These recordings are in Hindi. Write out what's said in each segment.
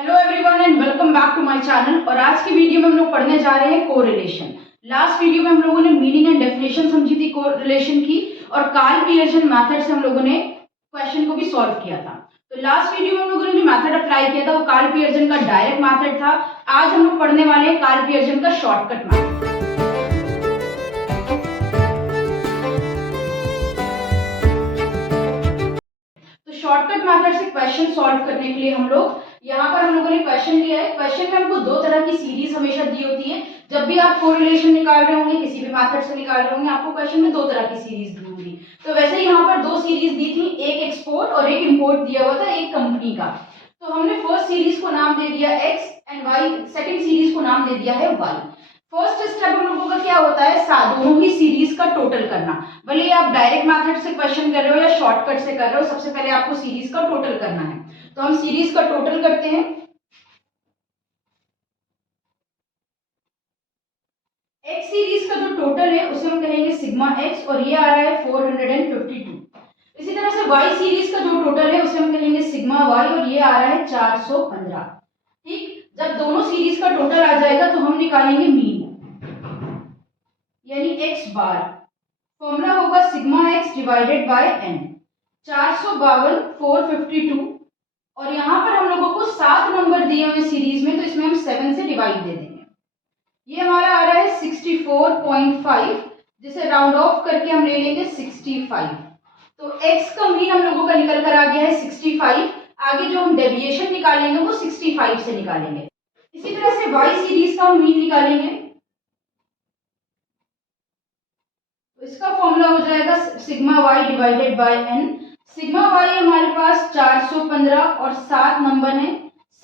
Hello everyone and welcome back to my channel. और आज की वीडियो में हम लोग पढ़ने जा रहे हैं कोरिलेशन। लास्ट वीडियो में हम लोगों ने मीनिंग एंड डेफिनेशन समझी थी कोरिलेशन की, और कार्ल पियर्सन मेथड से हम लोगों ने क्वेश्चन को भी सॉल्व किया था। तो लास्ट वीडियो में हम लोगों ने जो मेथड अप्लाई किया था वो कार्ल पियर्सन का डायरेक्ट मेथड था। आज हम लोग पढ़ने वाले हैं कार्ल पियर्सन का शॉर्टकट मेथड। तो शॉर्टकट मेथड से क्वेश्चन सॉल्व करने के लिए हम लोगों ने क्वेश्चन लिया है। क्वेश्चन में हमको दो तरह की सीरीज हमेशा दी होती है। जब भी आप कोरिलेशन निकाल रहे होंगे, किसी भी मेथड से निकाल रहे होंगे, आपको क्वेश्चन में दो तरह की सीरीज दी होंगी। तो वैसे ही यहाँ पर दो सीरीज दी थी, एक एक्सपोर्ट और एक इंपोर्ट दिया हुआ था एक कंपनी का। तो हमने फर्स्ट सीरीज को नाम दे दिया x and y, second series को नाम दे दिया है वाई। फर्स्ट स्टेप हम लोगों का क्या होता है, दोनों ही सीरीज का टोटल करना। भले ही आप डायरेक्ट मेथड से क्वेश्चन कर रहे हो या शॉर्टकट से कर रहे हो, सबसे पहले आपको सीरीज का टोटल करना है। तो हम सीरीज का टोटल करते हैं। एक्स सीरीज का जो टोटल है उसे हम कहेंगे सिग्मा एक्स, और ये आ रहा है 452। इसी तरह से वाई सीरीज का जो टोटल है उसे हम कहेंगे सिग्मा वाई, और ये आ रहा है 415। ठीक, जब दोनों सीरीज का टोटल आ जाएगा तो हम निकालेंगे मीन, यानी एक्स बार। फॉर्मूला होगा sigma x divided by n. 452 452, और यहाँ पर हम लोगों को 7 नंबर दिए हुए सीरीज में, तो इसमें हम 7 से डिवाइड दे देंगे। ये हमारा आ रहा है 64.5, जिसे राउंड ऑफ करके हम ले लेंगे 65। तो x का मीन हम लोगों का निकल कर आ गया है 65। आगे जो हम डेविएशन निकालेंगे वो 65 से निकालेंगे। इसी तरह से y सीरीज का हम मीन निकालेंगे, तो इसका फॉर्मूला हो जाएगा sigma y divided by n। Sigma y हमारे पास 415 और 7 नंबर है,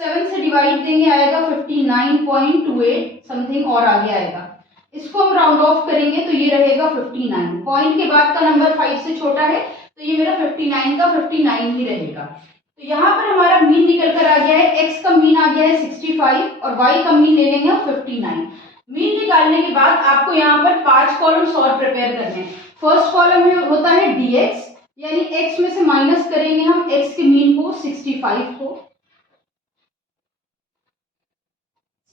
7 से डिवाइड देंगे आएगा 59.28 समथिंग, और आगे आएगा। इसको हम राउंड ऑफ करेंगे तो ये रहेगा 59। पॉइंट के बाद का नंबर 5 से छोटा है, तो ये मेरा 59 का 59 ही रहेगा। तो यहाँ पर हमारा मीन निकल कर आ गया है, x का मीन आ गया है 65 और y का मीन ले लेंगे हम 59। मीन निकालने के बाद आपको यहाँ पर 5 कॉलम्स और प्रिपेयर करने हैं। फर्स्ट कॉलम में होता है dx, यानी x में से माइनस करेंगे हम x के मीन को 65 को।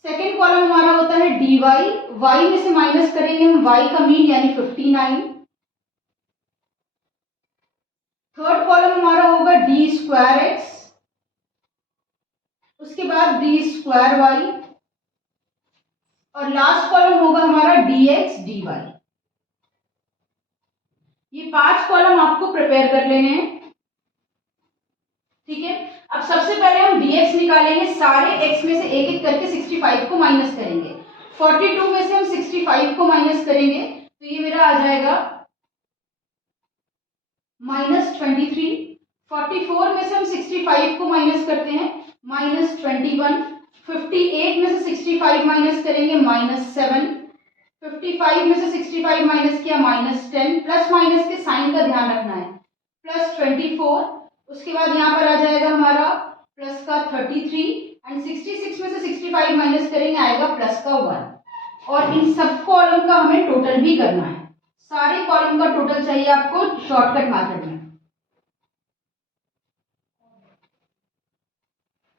सेकेंड कॉलम हमारा होता है dy, y में से माइनस करेंगे हम y का मीन यानी 59। थर्ड कॉलम हमारा होगा डी स्क्वायर एक्स, उसके बाद डी स्क्वायर वाई, और लास्ट कॉलम होगा हमारा डी एक्स डी वाई। ये 5 कॉलम आपको प्रिपेयर कर लेने हैं। ठीक है, अब सबसे पहले हम dx निकालेंगे। सारे x में से एक एक करके 65 को माइनस करेंगे। 42 में से हम 65 को माइनस करेंगे तो ये मेरा आ जाएगा -23। 44 में से हम 65 को माइनस करते हैं -21। 58 में से 65 माइनस करेंगे -7। 55 में से 65 माइनस किया -10। प्लस माइनस के साइन का ध्यान रखना है, +24। उसके बाद यहाँ पर आ जाएगा हमारा प्लस का 33, एंड 66 में से 65 माइनस करेंगे आएगा प्लस का 1। और इन सब कॉलम का हमें टोटल भी करना है। सारे कॉलम का टोटल चाहिए आपको शॉर्टकट मेथड में।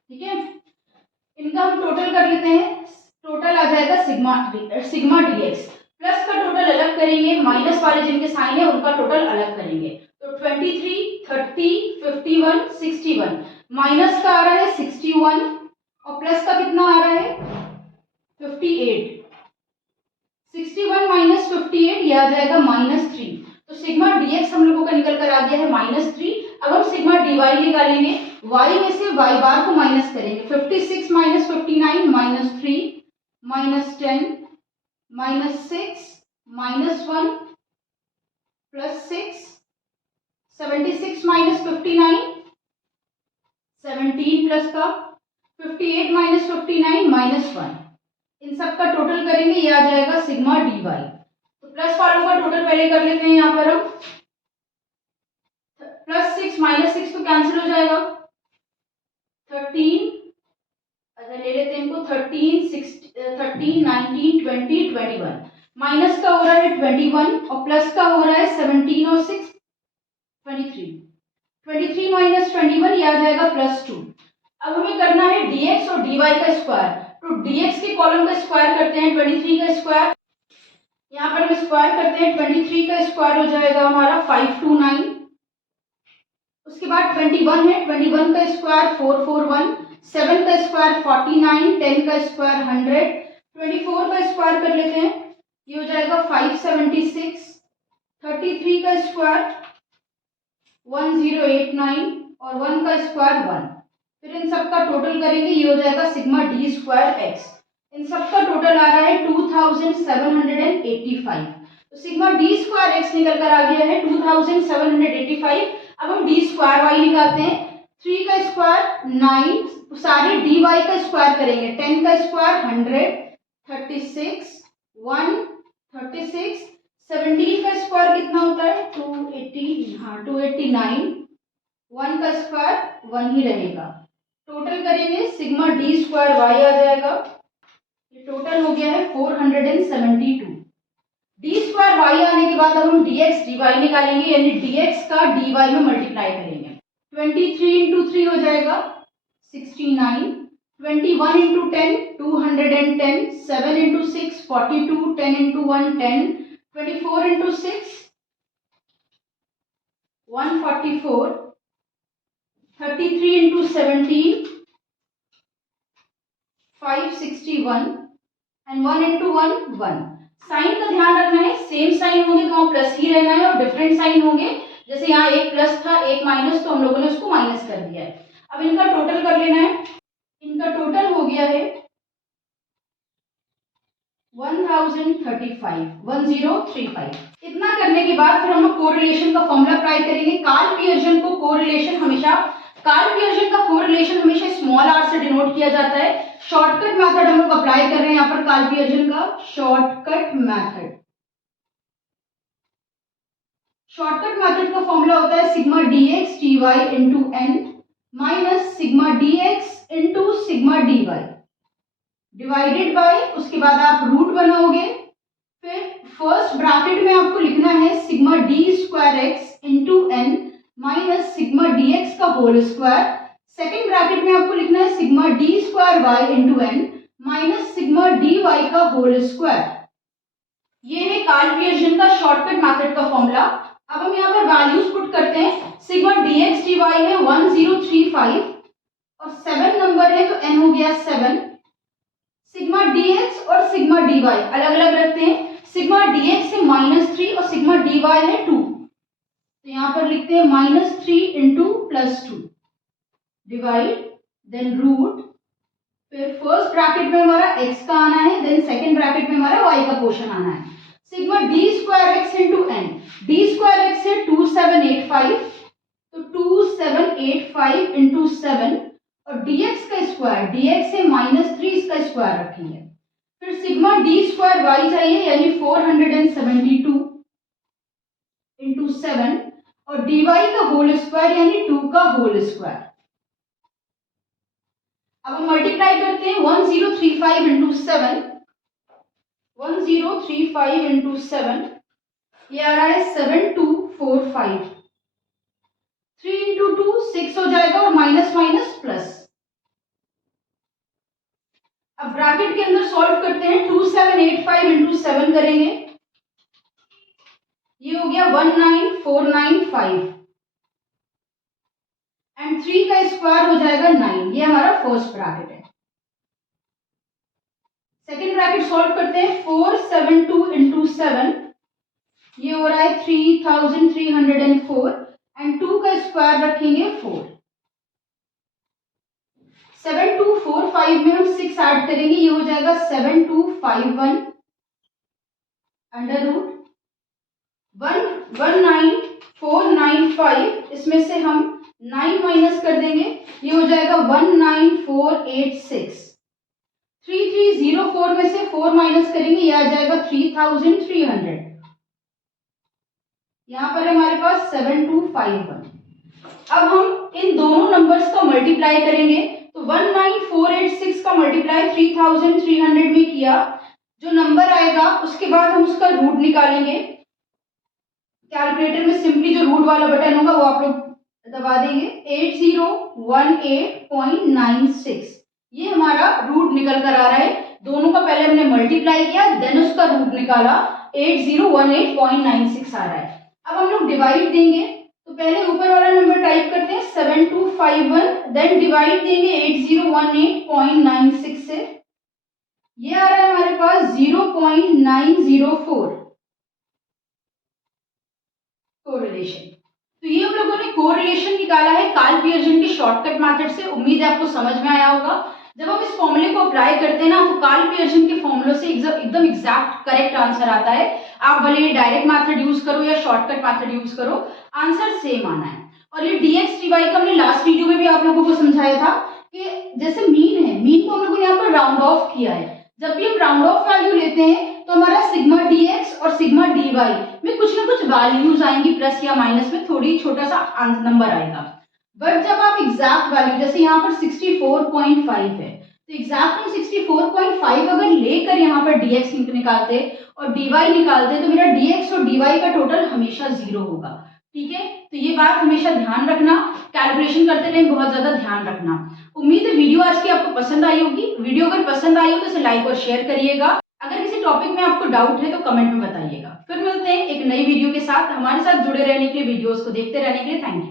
ठीक है, इनका हम टोटल कर लेते हैं। टोटल आ जाएगा सिग्मा डीएक्स। प्लस का टोटल अलग करेंगे, माइनस वाले जिनके साइन है उनका टोटल अलग करेंगे। तो 23, 30, 51, 61। माइनस का आ रहा है 61 और प्लस का कितना आ रहा है 58। 61 माइनस 58 ये आ जाएगा -3। तो सिग्मा डीएक्स हम लोगों का निकल कर आ गया है -3। अब हम सिग्मा डीवाई निकालेंगे। y में से y बार को माइनस करेंगे। 56 माइनस 59 -3 -10 -6 -1 +6। 76 माइनस 59 17 प्लस का 58 माइनस 59 -1। इन सब का टोटल करेंगे, ये आ जाएगा सिग्मा डी वाई। तो प्लस वालों का टोटल पहले कर लेते हैं। यहाँ पर हम +6 -6 तो कैंसिल हो जाएगा। 13, अच्छा ले लेते हैं इनको, 13 19 20 21। माइनस का हो रहा है 21 और प्लस का हो रहा है 17 और 6 23। 23 माइनस 21 ये आ जाएगा +2। अब हमें करना है dx और dy का स्क्वायर। तो dx के कॉलम का स्क्वायर करते हैं 23 का स्क्वायर, यहाँ पर हम स्क्वायर करते हैं 23 का स्क्वायर हो जाएगा हमारा 529। उसके बाद 21 है, 21 का स्क्वायर 441, 7 का स्क्वायर 49, 10 का स्क्वायर 100, 24 का स्क्वायर कर लेते हैं, ये हो जाएगा 576, 33 का स्क्वायर 1089 और 1 का स्क्वायर 1। फिर इन सब का टोटल करेंगे, ये हो जाएगा सिग्मा डी स्क्वायर एक्स। इन सब का टोटल आ रहा है 2785। तो सिग्मा डी स्क्वायर एक्स निकल कर आ गया है 2785। अब हम डी स्क्वायर वाई निकालते हैं। 3 का स्क्वायर 9, सारे डी वाई का स्क्वायर करेंगे, 10 का स्क्वायर 100, 36, 1, 36, 17 का स्क्वायर कितना होता है 280, हाँ 289, 1 का स्क्वायर 1 ही रहेगा। टोटल करेंगे सिग्मा डी स्क्वायर वाई आ जाएगा, ये टोटल हो गया है 472। डी स्क्वायर वाई आने के बाद अब हम डी एक्स डी वाई निकालेंगे, यानी डी एक्स का डी वाई में मल्टीप्लाई करेंगे। 23 इंटू 3 हो जाएगा 69, 21 into 10 210, 7 into 6 42, 10 into 1 10, 24 into 6 144, 33 into 17 561 and 1 into 1 1। Sign का ध्यान रखना है, सेम साइन होंगे तो वहाँ प्लस ही रहना है, और डिफरेंट साइन होंगे जैसे यहाँ एक प्लस था एक माइनस, तो हम लोगों ने उसको माइनस कर दिया है। अब इनका टोटल कर लेना है, इनका टोटल हो गया है 1035। इतना करने के बाद फिर हम कोरिलेशन का फॉर्मूला अप्लाई करेंगे। कार्ल पियर्सन का कोरिलेशन हमेशा स्मॉल आर से डिनोट किया जाता है। शॉर्टकट मेथड हम लोग अप्लाई कर रहे हैं यहाँ पर कार्ल पियर्सन का शॉर्टकट मेथड का फॉर्मूला होता है sigma d x d y into n minus sigma d x into sigma d y divided by, उसके बाद आप रूट बनाओगे। फिर फर्स्ट ब्रैकेट में आपको लिखना है sigma d square x into n minus sigma d x का होल स्क्वायर। सेकेंड ब्रैकेट में आपको लिखना है sigma d square y into n minus sigma d y का होल स्क्वायर। ये है कार्ल पियर्सन का शॉर्टकट मेथड का फॉर्मूला। अब हम यहाँ पर वैल्यूज पुट करते हैं। Sigma d x d y है 1035 और 7 नंबर है तो n हो गया 7। सिग्मा डी एक्स और सिग्मा डी वाई अलग अलग रखते हैं। सिग्मा डी एक्स है -3 और सिग्मा डी वाई है 2, तो यहाँ पर लिखते हैं -3 इंटू +2 डिवाइड देन रूट। फिर फर्स्ट ब्रैकेट में हमारा x का आना है, देन सेकेंड ब्रैकेट में हमारा y का पोर्शन आना है। Sigma d square x into n, d square x है 2785, तो 2785 इंटू 7 और dx का स्क्वायर, dx है -3, इसका स्क्वायर रखेंगे। फिर सिग्मा डी स्क्वायर वाई चाहिए, यानी 472 इंटू 7 और dy का होल स्क्वायर यानी 2 का होल स्क्वायर। अब हम मल्टीप्लाई करते हैं 1035 इंटू 7, 1035 इंटू 7, ये आ रहा है 7245। 3 इंटू 2 6 हो जाएगा और माइनस माइनस प्लस। अब ब्रैकेट के अंदर सॉल्व करते हैं, 2785 इंटू 7 करेंगे, ये हो गया 19495 एंड 3 का स्क्वायर हो जाएगा 9। ये हमारा फर्स्ट ब्रैकेट है। सेकेंड ब्रैकेट सॉल्व करते हैं, 472 इंटू 7, ये हो रहा है 3304 एंड 2 का स्क्वायर रखेंगे 4। 7245 में हम 6 ऐड करेंगे, ये हो जाएगा 7251 अंडर रूट 19495, इसमें से हम 9 माइनस कर देंगे, ये हो जाएगा 19486। 3304 में से 4 माइनस करेंगे, ये आ जाएगा 3300। यहाँ पर हमारे पास 7251। अब हम इन दोनों नंबर्स का मल्टीप्लाई करेंगे, तो 19486 का मल्टीप्लाई 3300 में किया, जो नंबर आएगा उसके बाद हम उसका रूट निकालेंगे। कैलकुलेटर में सिंपली जो रूट वाला बटन होगा वो आप लोग दबा देंगे 8018.96, ये हमारा रूट निकल कर आ रहा है। दोनों का पहले हमने मल्टीप्लाई किया, देन उसका रूट निकाला, 8018.96 आ रहा है। अब हम लोग डिवाइड देंगे, तो पहले ऊपर वाला नंबर टाइप करते हैं 7251, देन डिवाइड देंगे 8018.96 से, ये आ रहा है हमारे पास 0.904 कोरिलेशन। तो ये हम लोगों ने कोरिलेशन निकाला है कार्ल पियर्सन के शॉर्टकट मेथड से। उम्मीद है आपको समझ में आया होगा। जब हम इस फॉर्मूले को अप्लाई करते हैं ना, तो कार्ल पियर्सन के फॉर्मूले से एकदम एग्जैक्ट करेक्ट आंसर आता है। आप भले डायरेक्ट मेथड यूज करो या शॉर्टकट मेथड यूज करो, आंसर सेम आना है। और ये dx dy का हमने लास्ट वीडियो में भी आप लोगों को समझाया था कि जैसे मीन है, मीन को हम लोगों ने यहाँ पर राउंड ऑफ किया है। जब भी हम राउंड ऑफ वैल्यू लेते हैं तो हमारा सिग्मा dx और सिग्मा dy में कुछ ना कुछ वैल्यूज आएंगी, प्लस या माइनस में थोड़ी छोटा सा नंबर आएगा। बट जब आप एग्जैक्ट वैल्यू, जैसे यहाँ पर 64.5 है, तो एग्जैक्ट में 64.5 अगर लेकर यहाँ पर dx निकालते और dy निकालते, तो मेरा dx और dy का टोटल हमेशा 0 होगा। ठीक है, तो ये बात हमेशा ध्यान रखना, कैलकुलेशन करते टाइम बहुत ज्यादा ध्यान रखना। उम्मीद है वीडियो आज की आपको पसंद आई होगी। वीडियो अगर पसंद आई हो तो इसे लाइक और शेयर करिएगा। अगर किसी टॉपिक में आपको डाउट है तो कमेंट में बताइएगा। फिर मिलते हैं एक नई वीडियो के साथ। हमारे साथ जुड़े रहने के लिए, वीडियोस को देखते रहने के लिए थैंक यू।